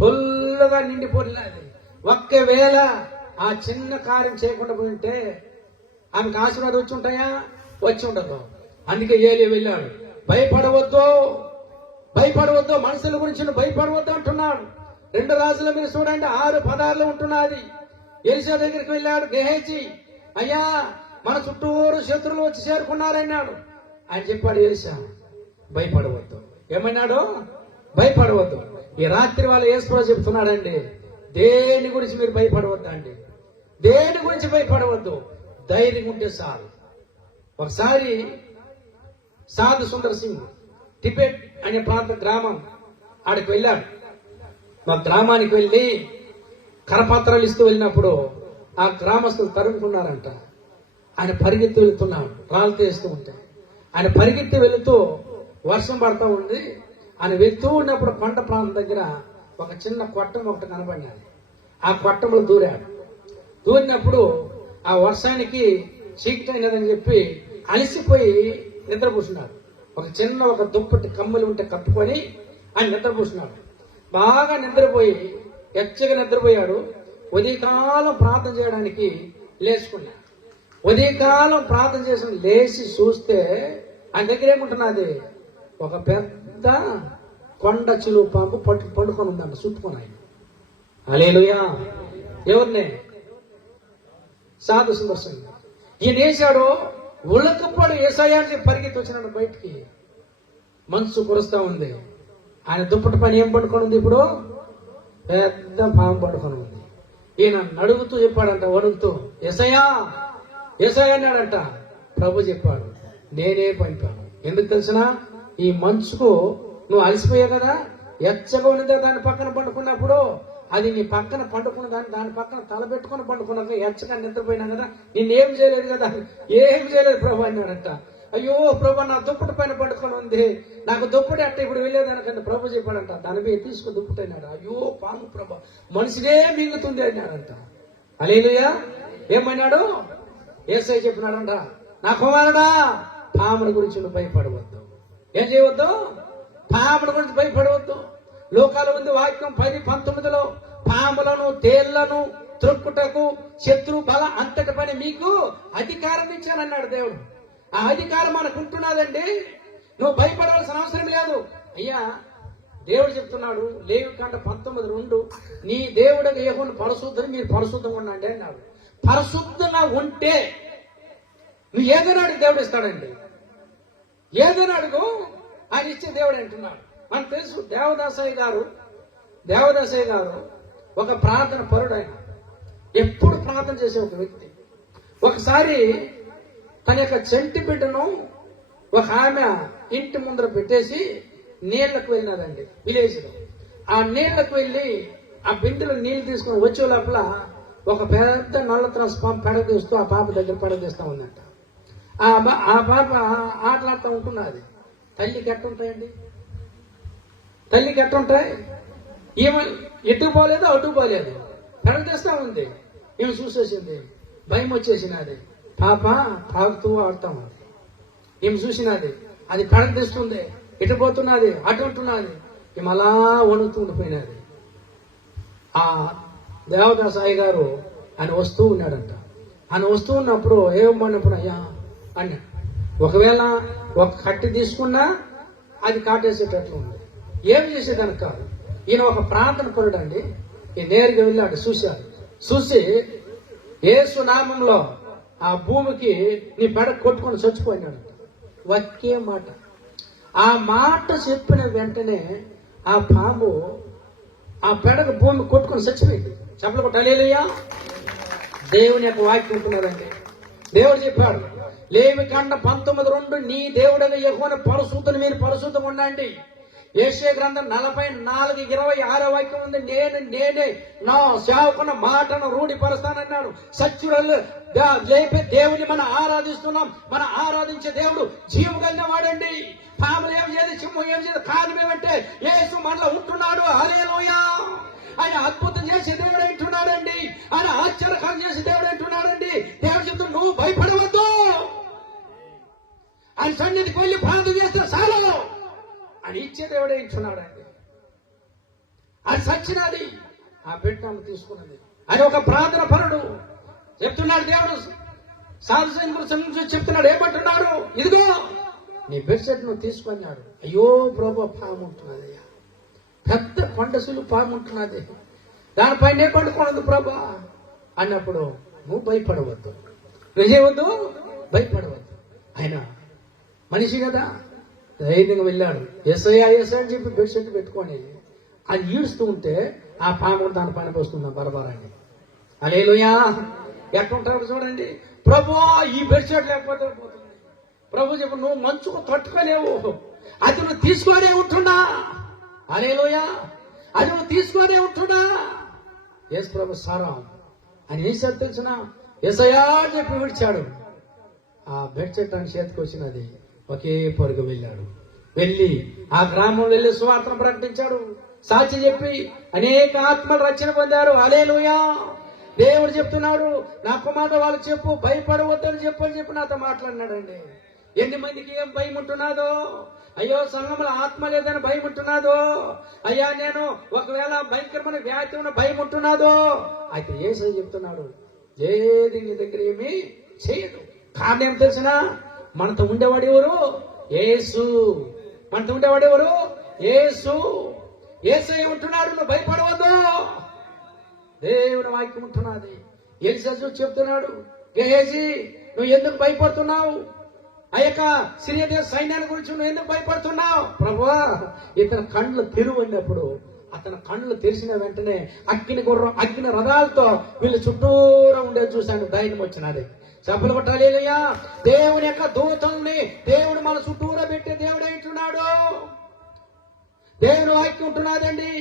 పొల్లగా నిండి పొర్లినది. ఒక్కవేళ ఆ చిన్న కార్యం చేయకుండా పోయింటే ఆమెకు ఆశీర్వాదం వచ్చి ఉంటాయా? వచ్చి ఉండదు. అందుకే ఏలియా వెళ్ళాడు, భయపడవద్దు, మనుషుల గురించి భయపడవద్దు అంటున్నాడు. 2 రాజుల మీద చూడండి 6:16 ఉంటున్నది. ఎలీషా దగ్గరికి వెళ్ళాడు గెహజీ, అయ్యా మన చుట్టూరు శత్రువులు వచ్చి చేరుకున్నారన్నాడు. ఆయన చెప్పాడు, ఎలీషా భయపడవద్దు. ఏమన్నాడు? భయపడవద్దు. ఈ రాత్రి వాళ్ళ యేసు చెప్తున్నాడండి, దేని గురించి మీరు భయపడవద్దు అండి, దేని గురించి భయపడవద్దు, ధైర్యం ఉంటే చాలు. ఒకసారి సాధు సుందర్ సింగ్ టిబెట్ అనే ప్రాంత గ్రామం ఆడికి వెళ్ళాడు. మా గ్రామానికి వెళ్ళి కరపత్రాలు ఇస్తూ వెళ్ళినప్పుడు ఆ గ్రామస్తులు తరుముకున్నారంట. ఆయన పరిగెత్తి వెళుతున్నాడు, రాళ్ళతో వేస్తూ ఉంటే. ఆయన పరిగెత్తి వెళుతూ వర్షం పడుతూ ఉంది. ఆయన వెళ్తూ ఉన్నప్పుడు కొండ ప్రాంతం దగ్గర ఒక చిన్న కొట్టం ఒకటి కనబడినది. ఆ కొట్టంలో దూరాడు. దూరినప్పుడు ఆ వర్షానికి చీకటి అయినదని చెప్పి అలసిపోయి నిద్రపోతున్నాడు. ఒక దుప్పటి కమ్మలు ఉంటే కప్పుకొని ఆయన నిద్రపోతున్నాడు. బాగా నిద్రపోయి ఎచ్చగా నిద్రపోయాడు. ఉదయకాలం ప్రార్థన చేయడానికి లేచుకున్నాడు. ఉదయకాలం ప్రార్థన చేసిన లేచి చూస్తే ఆయన దగ్గర ఏముంటున్నది? ఒక పెద్ద కొండ చిలువ పాము పండుకొని ఉందండి, చుట్టుకొని. ఆయన హల్లెలూయా. ఎవరినే? సాధు సుందర్శన్. ఈయన వేశాడు, ఉలకపడు ఏసాయాన్ని పరిగెత్తి వచ్చినాడు బయటికి. మనసు కురుస్తా ఉంది. ఆయన దుప్పటి పని ఏం పండుకొని ఉంది? ఇప్పుడు పెద్ద పాము పండుకొని ఉంది. ఈయన నడుగుతూ చెప్పాడంట, వణుకుతూ, ఏసయ్యా అన్నాడంట. ప్రభు చెప్పాడు, నేనే పంపాను. ఎందుకు తెలిసిన? ఈ మంచుకు నువ్వు అలసిపోయావు కదా, ఎచ్చగా ఉన్నదే దాని పక్కన పండుకున్నప్పుడు, అది నీ పక్కన పండుకున్న దాని పక్కన తల పెట్టుకుని పండుకున్నాక ఎచ్చగా నిద్రపోయినా కదా, నిన్నేం చేయలేదు కదా. ఏం చేయలేదు ప్రభు అన్నాడంట. అయ్యో ప్రభు, నా దుప్పటి పైన పండుకొని ఉంది, నాకు దుప్పటి అట్ట ఇప్పుడు వెళ్ళేదానికంటే ప్రభు చెప్పాడంట, దాని మీద తీసుకుని దుప్పటి అన్నాడు. అయ్యో పాము ప్రభు, మనిషినే మింగుతుంది అన్నాడంట. హల్లెలూయా. ఏమన్నాడు? యేసయ్య చెప్పినాడంట, నా కుమారుడా, పాముల గురించి నువ్వు భయపడవద్దు. ఏం చేయవద్దు? పాముల గురించి భయపడవద్దు. లోకాల ఉంది వాక్యం 10:19 పాములను తేళ్లను త్రొక్కుటకు శత్రు బల అంతటి పని మీకు అధికారం ఇచ్చానన్నాడు దేవుడు. ఆ అధికారం మనకు ఉంటున్నదండి. నువ్వు భయపడవలసిన అవసరం లేదు. అయ్యా దేవుడు చెప్తున్నాడు, లేవికాండ 19:2, నీ దేవుడు యెహోవా పరిశుద్ధుడు, మీరు పరిశుద్ధంగా ఉండండి అన్నాడు. పరిశుద్ధంగా ఉంటే నువ్వు ఏదైనా దేవుడు ఇస్తాడండి. ఏదైనా అడుగు, ఆయన ఇచ్చే దేవుడు అంటున్నాడు. మనకు తెలుసు, దేవదాసయ్య గారు ఒక ప్రార్థన పరుడు. ఆయన ఎప్పుడు ప్రార్థన చేసే ఒక వ్యక్తి. ఒకసారి తన యొక్క చంటి బిడ్డను ఒక ఆమె ఇంటి ముందర పెట్టేసి నీళ్లకు వెళ్ళినదండి విలేజ్లో. ఆ నీళ్లకు వెళ్ళి ఆ బిందెలో నీళ్లు తీసుకుని వచ్చే లోపల ఒక పెద్ద నల్ల త్రాసు పాప పెడదీస్తూ ఆ పాప దగ్గర పెడదీస్తూ ఉందంట. ఆ పాప ఆటలాడుతూ ఉంటున్నది. తల్లికి ఎట్టుంటాయండి? తల్లికి ఎట్టుంటాయి? ఈమె ఎటు పోలేదు అటు పోలేదు, పెడదీస్తూ ఉంది. ఈమె చూసేసింది, భయం వచ్చేసినది. పాప తాగుతూ ఆడుతూ ఉంది. ఈమె చూసినది, అది పెడదీస్తుంది, ఎటు పోతున్నది అటు ఉంటున్నది. ఈమె అలా వణుకుతూ ఉండిపోయినది. ఆ దేవదాస్ సాయి గారు ఆయన వస్తూ ఉన్నాడంట. ఆయన వస్తూ ఉన్నప్పుడు ఏమన్నప్పుడు అయ్యా అన్నాడు. ఒకవేళ ఒక కట్టి తీసుకున్నా అది కాటేసేటట్లు ఉంది. ఏమి చేసేదానికి కాదు. ఈయన ఒక ప్రార్థన పరుడండి. ఈ నేరుగా వెళ్ళాడు, చూసి యేసు నామంలో ఆ భూమికి నీ పెడ కొట్టుకొని చచ్చిపోయినాడు. ఒకే మాట. ఆ మాట చెప్పిన వెంటనే ఆ పాము ఆ పెడకు భూమి కొట్టుకొని చచ్చిపోయింది. చెప్పలు కొట్టాలేయ్యా. దేవుని యొక్క వాక్యం ఉంటున్నారండి. దేవుడు చెప్పాడు లేవికాండం 19:2 నీ దేవుడైన యెహోవా పరిశుద్ధుని మీరు పరిశుద్ధంగా ఉండండి. యెషయా గ్రంథం 44:26 వాక్యం ఉంది. నేనే నా సేవకున్న మాటను రూఢిపరుస్తానన్నాడు. సత్యుడు లేపే దేవుని మనం ఆరాధిస్తున్నాం. మనం ఆరాధించే దేవుడు జీవం కలిగిన వాడండి. పాములు ఏం చేయదు, సింహం ఏం చేయదు. కారణం ఏమంటే యేసు మనలో ఉంటున్నాడు. హల్లెలూయా. ఆయన అద్భుతం చేసే దేవుడు అంటున్నాడండి. ఆయన ఆశ్చర్యకరం చేసే దేవుడు అంటున్నాడండి. దేవుడు చెప్తున్నాడు నువ్వు భయపడవద్దు. ఆయన సన్నిధికి వెళ్ళి ప్రార్థన చేస్తే చాలు అని ఇచ్చే దేవుడే ఇచ్చున్నాడండి. అది సచ్చినది. ఆ బిడ్డను తీసుకున్నది. ఆయన ఒక ప్రార్థన పరుడు. చెప్తున్నాడు దేవుడు సాధుసైన గురించి చెప్తున్నాడు. ఏమంటున్నాడు? ఇదిగో నీ బెడ్ సెట్ నువ్వు తీసుకున్నాడు. అయ్యో ప్రభు పాము ఉంటున్నది అయ్యా, పెద్ద కొండసులు పాము ఉంటున్నది, దానిపైన పండుకున్నది ప్రభా అన్నప్పుడు నువ్వు భయపడవద్దు, విజయవద్దు, భయపడవద్దు. ఆయన మనిషి కదా, ధైర్యంగా వెళ్ళాడు. ఎస్ఐ అని చెప్పి బెడ్ షెట్ పెట్టుకొని అది ఈడుస్తూ ఉంటే ఆ పాము దానిపైన వస్తుంది బరబరాన్ని. హల్లెలూయా. ఎట్లుంటారు చూడండి. ప్రభు ఈ బెడ్ షెట్ లేకపోతే పోతుంది. ప్రభు చెప్పు నువ్వు మంచుకు తట్టుకోలేవు, అది నువ్వు తీసుకొనే ఉంటున్నా. హల్లెలూయా. అది నువ్వు తీసుకొనే ఉంటున్నా. యేసు ప్రభు సారా అని ఏం చేసి తెలిసిన ఎస్ఐయా చెప్పి విడిచాడు. ఆ బెడ్ షెట్ అని చేతికి వచ్చినది. ఒకే పరుగు వెళ్ళాడు. వెళ్ళి ఆ గ్రామంలో వెళ్ళి సువార్తను ప్రకటించాడు. సాక్షి చెప్పి అనేక ఆత్మలు రక్షణ పొందారు. హల్లెలూయా. దేవుడు చెప్తున్నాడు నా కుమారుడు వాళ్ళు చెప్పు, భయపడవద్దని చెప్పు అని చెప్పి నాతో మాట్లాడినాడండి. ఎన్ని మందికి ఏం భయం ఉంటున్నాదో, అయ్యో సంఘంలో ఆత్మ లేదని భయం ఉంటున్నాదో, అయ్యా నేను ఒకవేళ భయంకరమైన వ్యాధి ఉన్న భయం ఉంటున్నాదో, అయితే యేసు చెప్తున్నాడు ఏది నీ దగ్గర ఏమీ చేయదు. కారణం ఏం తెలిసినా మనతో ఉండేవాడు ఎవరు? యేసు. మనతో ఉండేవాడు ఎవరు? యేసు. యేసయ్య ఉంటున్నాడు. నువ్వు భయపడవద్దు. దేవుని వాక్యం ఉంటున్నది. ఎలీషా చెప్తున్నాడు గేహజీ నువ్వు ఎందుకు భయపడుతున్నావు? ఆ యొక్క సిరియా దేశ సైన్యాన్ని గురించి నువ్వు ఎందుకు భయపడుతున్నావు? ప్రభువా ఇతని కళ్ళు తెరువన్నప్పుడు అతని కళ్ళు తెరిచిన వెంటనే అగ్ని రథాలతో వీళ్ళు చుట్టూరా ఉండేది చూశాను. ధైర్యం వచ్చినది. చెప్పలు కొట్టాలి. దేవుని యొక్క దూతల్ని దేవుడు మన చుట్టూరా పెట్టే దేవుడు అంటున్నాడు. దేవుని వాక్యం ఉంటున్నదండి.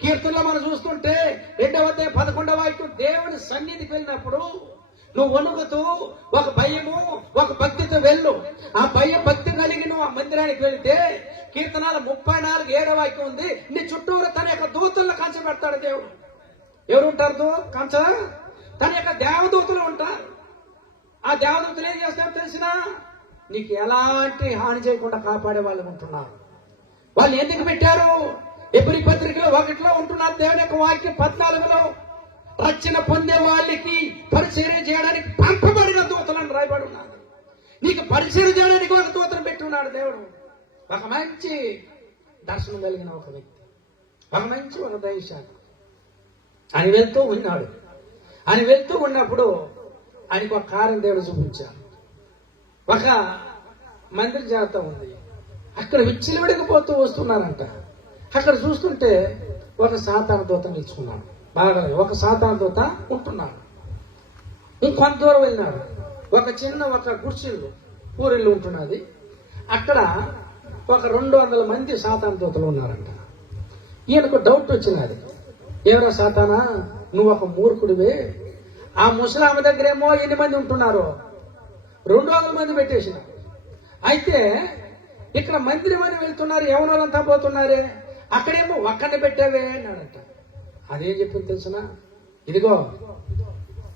కీర్తనలో మనం చూస్తుంటే 2వ అధ్యాయం 11వ వాక్యం దేవుని సన్నిధికి వెళ్ళినప్పుడు నువ్వు వణుకుతూ ఒక భయము ఒక భక్తితో వెళ్ళు. ఆ భక్తి కలిగి నువ్వు ఆ మందిరానికి వెళితే కీర్తనాల 34:7వ వాక్యం ఉంది. నీ చుట్టూరు తన యొక్క దూతలను కంచ పెడతాడు దేవుడు. ఎవరు ఉంటారు కంచ? తన యొక్క దేవదూతలు ఉంటారు. ఆ దేవదూతలు ఏం చేస్తారో తెలిసినా నీకు ఎలాంటి హాని చేయకుండా కాపాడే వాళ్ళు ఉంటున్నారు. వాళ్ళు ఎందుకు పెట్టారు? ఎబ్రీ పత్రికలో 1లో ఉంటున్నారు. దేవుని యొక్క వాక్యం 14లో రక్షణ పొందే వాళ్ళకి పరిచర్య చేయడానికి పంపబడిన దూతలను రాయబడి ఉన్నారు. నీకు పరిచర్య చేయడానికి ఒక దూతను పెట్టున్నాడు దేవుడు. ఒక మంచి దర్శనం కలిగిన ఒక వ్యక్తి, ఒక మంచి ఒక దైవశాఖ ఆయన వెళ్తూ ఉన్నాడు. ఆయన వెళ్తూ ఉన్నప్పుడు ఆయనకు ఒక కారం దేవుడు చూపించాడు. ఒక మందిర జాత ఉంది. అక్కడ విచ్చలవిడిగిపోతూ వస్తున్నారంట. అక్కడ చూస్తుంటే ఒక సాతాను దూత నిలుచుకున్నాడు. బాగా ఒక సాతాను దూత ఉంటున్నాడు. ఇంకొంత దూరం వెళ్ళినాడు. ఒక చిన్న గుడిసెలు పూరిల్లు ఉంటున్నది. అక్కడ ఒక 200 మంది సాతాను దూతలు ఉన్నారంట. ఈయనకు డౌట్ వచ్చినది, ఎవరా సాతానా, నువ్వు ఒక మూర్ఖుడివే, ఆ ముసలామ దగ్గరేమో ఎన్ని మంది ఉంటున్నారు, 200 మంది పెట్టేసిన, అయితే ఇక్కడ మందిరం అని వెళ్తున్నారు, ఎవరోళ్ళంతా పోతున్నారే, అక్కడేమో ఒక్కడిని పెట్టావే అన్నాడంట. అదేం చెప్పింది తెలుసునా, ఇదిగో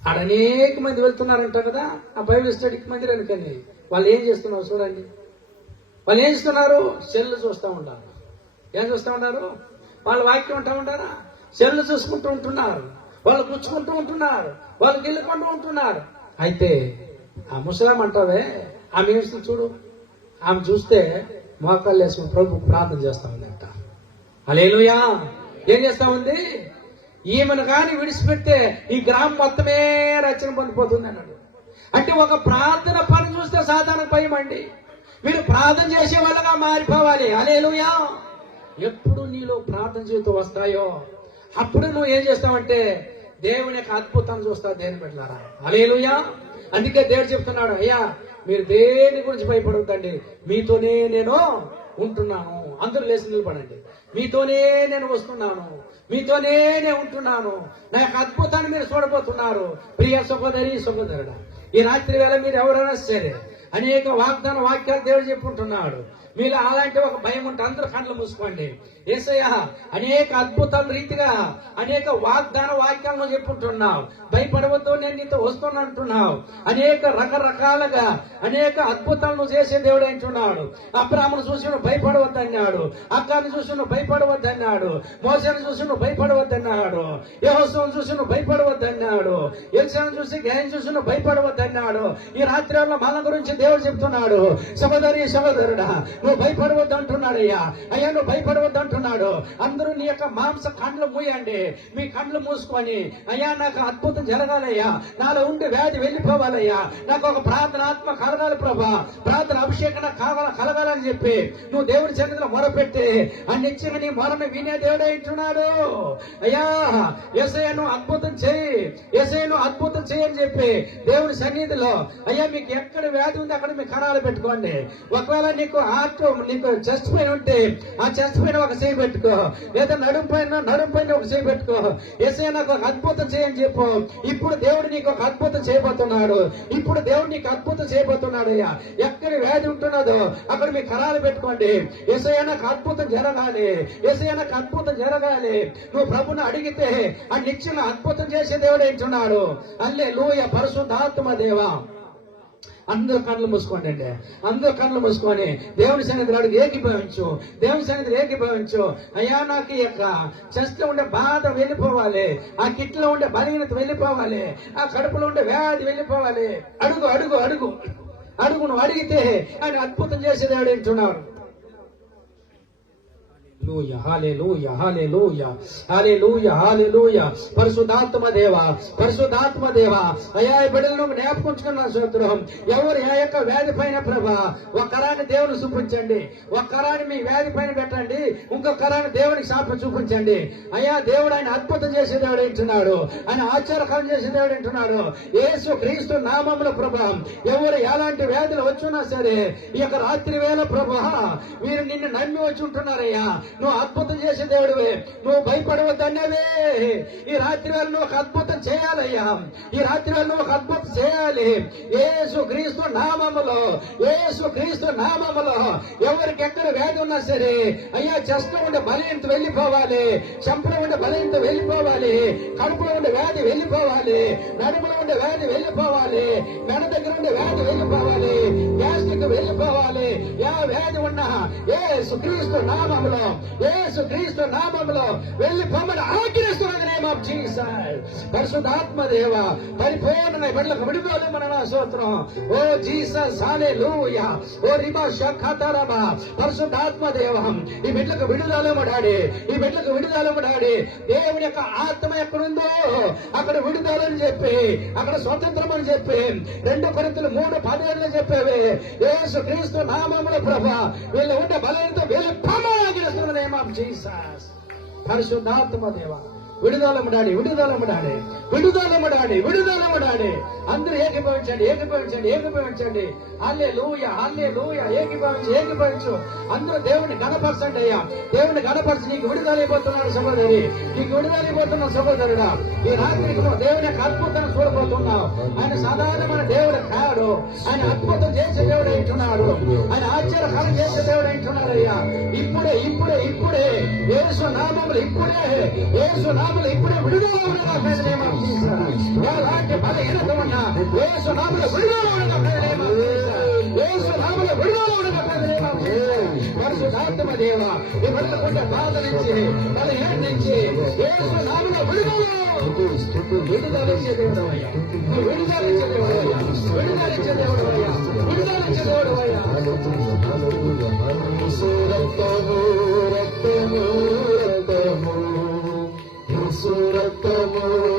ఆడ అనేక మంది వెళ్తున్నారంట కదా ఆ బైబిల్ స్టడీకి మందిరానికి అని, వాళ్ళు ఏం చేస్తున్నారు చూడండి, వాళ్ళు ఏం చేస్తున్నారు, సెల్లు చూస్తూ ఉంటారు. ఏం చూస్తూ ఉంటారు, వాళ్ళు వాక్యం ఉంటా ఉంటారా, సెల్లు చూసుకుంటూ ఉంటున్నారు, వాళ్ళు పుచ్చుకుంటూ ఉంటున్నారు, వాళ్ళు గిల్లుకుంటూ ఉంటున్నారు. అయితే ఆ ముసలాం అంటావే, ఆమె ఏడుస్తూ చూడు, ఆమె చూస్తే మోకాళ్ళు వేసుకుని ప్రభు ప్రార్థన చేస్తా ఉందంట. హల్లెలూయా. ఏం చేస్తా ఉంది, ఈమెను కానీ విడిచిపెడితే ఈ గ్రామం మొత్తమే రచన పొందిపోతుంది అన్నాడు. అంటే ఒక ప్రార్థన పని చూస్తే సాధారణ భయం అండి. మీరు ప్రార్థన చేసే వాళ్ళగా మారిపోవాలి. హల్లెలూయా. ఎప్పుడు నీలో ప్రార్థన చేస్తూ వస్తాయో అప్పుడు నువ్వు ఏం చేస్తావంటే దేవుని యొక్క అద్భుతం చూస్తావు. దేని పెట్టారా. హల్లెలూయా. అందుకే దేవుడు చెప్తున్నాడు, అయ్యా మీరు దేని గురించి భయపడవద్దండి, మీతోనే నేను ఉంటున్నాను. అందరూ లేచి నిలబడండి. మీతోనే నేను వస్తున్నాను, మీతోనే నేను ఉంటున్నాను. నా యొక్క అద్భుతాన్ని మీరు చూడబోతున్నారు. ప్రియ సహోదరి సహోదరుడా, ఈ రాత్రి వేళ మీరు ఎవరైనా సరే అనేక వాగ్దాన వాక్యాలు దేవుడు చెప్పుకుంటున్నాడు. మీలో అలాంటి ఒక భయం ఉంటే అందరూ కళ్ళు మూసుకోండి. యేసయ్య అనేక అద్భుతాల రీతిగా అనేక వాగ్దాన వాక్యాలను చెప్పుకుంటున్నావు. భయపడవద్దు, నేను నీతో వస్తున్నా అంటున్నావు. అనేక రకరకాలుగా అనేక అద్భుతాలను చేసే దేవుడు అంటున్నాడు. అబ్రాహామును చూసి నువ్వు భయపడవద్దన్నాడు, అక్కాను చూసి నువ్వు భయపడవద్దన్నాడు, మోసేను చూసి నువ్వు భయపడవద్దన్నాడు, యెహోషువను చూసి నువ్వు భయపడవద్దన్నాడు, ఎలీషాను చూసి గేయం చూసి నువ్వు భయపడవద్దన్నాడు. ఈ రాత్రి మన గురించి దేవుడు చెప్తున్నాడు, సహోదరి సహోదరుడా నువ్వు భయపడవద్దు అంటున్నాడు. అయ్యా నువ్వు భయపడవద్దు అంటున్నాడు. అందరూ నీ యొక్క మాంస కండ్లు మూయండి. మీ కండ్లు మూసుకొని, అయ్యా నాకు అద్భుతం జరగాలయ్యా, నాలో ఉండి వ్యాధి వెళ్ళిపోవాలయ్యా, నాకు ఒక ప్రార్థన ఆత్మ కలగాలి ప్రభా, ప్రార్థన అభిషేకం కలగాలని చెప్పి నువ్వు దేవుడి సన్నిధిలో మొరపెట్టి అన్నిచ్చిన నీ మొరను వినే దేవుడే అంటున్నాడు. అయ్యా యేసయ్యను అద్భుతం చేయి, యేసయ్యను అద్భుతం చేయని చెప్పి దేవుడి సన్నిధిలో, అయ్యా మీకు ఎక్కడ వ్యాధి ఉంది అక్కడ మీ కణాలు పెట్టుకోండి. ఒకవేళ నీకు నీకు చెస్ట్ పైన ఉంటే ఆ చెస్ట్ పైన ఒక చేయి పెట్టుకో, లేదా నడుము పైన ఒక చేయి పెట్టుకో. యేసయ్య నాకు ఒక అద్భుతం చేయని చెప్పు. ఇప్పుడు దేవుడు నీకు ఒక అద్భుతం చేయబోతున్నాడు. ఇప్పుడు దేవుడు నీకు అద్భుతం చేయబోతున్నాడు. అయ్యా ఎక్కడ వ్యాధి ఉంటున్నదో అక్కడ మీ కరాలు పెట్టుకోండి. యేసయ్య నాకు అద్భుతం జరగాలి, యేసయ్య నాకు అద్భుతం జరగాలి. నువ్వు ప్రభుని అడిగితే ఆ నిత్యం అద్భుతం చేసే దేవుడు ఏంటున్నాడు. హల్లెలూయా. పరిశుద్ధాత్మ దేవా, అందరూ కళ్ళు మూసుకోండి అండి, అందరూ కళ్ళు మూసుకొని దేవుని సన్నిధిలో ఏకీభవించు, దేవుని సన్నిధిలో ఏకీభవించు. అయ్యా నాకు ఈ యొక్క చెస్ట్ ఉండే బాధ వెళ్ళిపోవాలి, ఆ కిట్లో ఉండే బలహీనత వెళ్ళిపోవాలి, ఆ కడుపులో ఉండే వ్యాధి వెళ్ళిపోవాలి. అడుగు అడుగు అడుగు అడుగు, నువ్వు అడిగితే ఆయన అద్భుతం చేసే దేవుడు ఏంటున్నారు. హల్లెలూయా హల్లెలూయా హల్లెలూయా హల్లెలూయా. పరిశుద్ధాత్మ దేవా, పరిశుద్ధాత్మ దేవా, అయ్యా ఈ బిడ్డలను జ్ఞాపకుంచుకున్న స్తోత్రం. ఎవరు ఆ యొక్క వ్యాధి పైన ప్రభా ఒక్కరాన్ని దేవుని చూపించండి, ఒక్కరాన్ని మీ వ్యాధి పైన పెట్టండి, ఇంకొకరాన్ని దేవునికి శాప చూపించండి. అయ్యా దేవుడు ఆయన అద్భుతం చేసే దేవుడు ఏంటున్నాడు, ఆయన ఆశ్చర్యకరం చేసే దేవుడు ఏంటున్నాడు. యేసు క్రీస్తు నామములో ప్రభా ఎవరు ఎలాంటి వ్యాధులు వచ్చున్నా సరే ఈ యొక్క రాత్రి వేళ ప్రభా వీరు నిన్ను నమ్మి వచ్చి ఉంటున్నారయ్యా. నువ్వు అద్భుతం చేసే దేవుడివే, నువ్వు భయపడవద్దన్నవే. ఈ రాత్రి వేళ నువ్వు ఒక అద్భుతం చేయాలయ్యా, ఈ రాత్రి వేళ నువ్వు ఒక అద్భుతం చేయాలి. యేసు క్రీస్తు నామములో, యేసు క్రీస్తు నామములో ఎవరికి ఎక్కడ వ్యాధి ఉన్నా సరే అయ్యా చెస్ట్ ఉండే బలహీనత వెళ్ళిపోవాలి, చెంపలో ఉండే బలహీనత వెళ్ళిపోవాలి, కడుపులో ఉండే వ్యాధి వెళ్ళిపోవాలి, నడుములో ఉండే వ్యాధి వెళ్ళిపోవాలి, మెడ దగ్గర ఉండే వ్యాధి వెళ్ళిపోవాలి, గ్యాస్ట్రిక్ వెళ్ళిపోవాలి. ఏ వ్యాధి ఉన్నా యేసు క్రీస్తు నామములో, యేసు క్రీస్తు నామములో వెళ్ళిపోమని ఆజ్ఞిస్తున్నది. Name of Jesus. పరిశుద్ధాత్మ దేవ పరిపూర్ణ బిడ్డలకు విడుదలమని నా స్తోత్రం. ఓ జీసస్ హల్లెలూయా. ఓ రిబా షఖతరబా. పరిశుద్ధాత్మ దేవం ఈ బిడ్డలకు విడుదలమడాడి, ఈ బిడ్డలకు విడుదలమడాడి. దేవుని యొక్క ఆత్మ ఎక్కడుందో అక్కడ విడుదలని చెప్పి, అక్కడ స్వతంత్రం అని చెప్పి 2 కొరింథీయులు 3:17 చెప్పేవి. యేసు క్రీస్తు నామములో ప్రభా వీళ్ళ ఉండే బలహీనత వెళ్ళిపోమని ఆజ్ఞిస్తున్నది. Name of Jesus. పరిశుద్ధాత్మ దేవ విడుదలముడాడి విడుదలముడాడి విడుదలముడాడి విడుదలముడాడి. అందరూ ఏకీభవించండి, ఏకీభవించండి, ఏకీభవించండి. హల్లెలూయా, హల్లెలూయా. ఏకీభవించు. అందరూ దేవుని గణపరచండి అయ్యా. దేవుని గణపరిచి నీకు విడుదలైపోతున్నాడు సహోదరి, నీకు విడుదలైపోతున్న సహోదరుడా. ఈ రాత్రికి దేవుని యొక్క అద్భుతాన్ని చూడబోతున్నావు. ఆయన సాధారణమైన దేవుడు కాడు, ఆయన అద్భుతం చేసే దేవుడు అంటున్నాడు, ఆయన ఆశ్చర్యకాలం చేసే దేవుడు అంటున్నాడు అయ్యా. ఇప్పుడే ఇప్పుడే ఇప్పుడే యేసు నామములు, ఇప్పుడే యేసు నామములు, ఇప్పుడే విడుదల ఉండగా ఎలాంటి బలహీనత ఉన్నా యేసు నామములు విడుదల ఉండగా, యేసు నామములు విడుదల ఉండగా పరిశుద్ధాత్మ దేవ ఈ పడుకుంటే బాధ నుంచి బలహీన నుంచి యేసు నామములు విడుదలిచ్చే దేవుడు అయ్యా, విడుదలిచ్చే దేవుడు అయ్యా, విడుదలిచ్చే దేవుడు అయ్యా, విడుదలిచ్చే దేవుడు అయ్యా. రక్తము రక్తము రక్తము రక్తము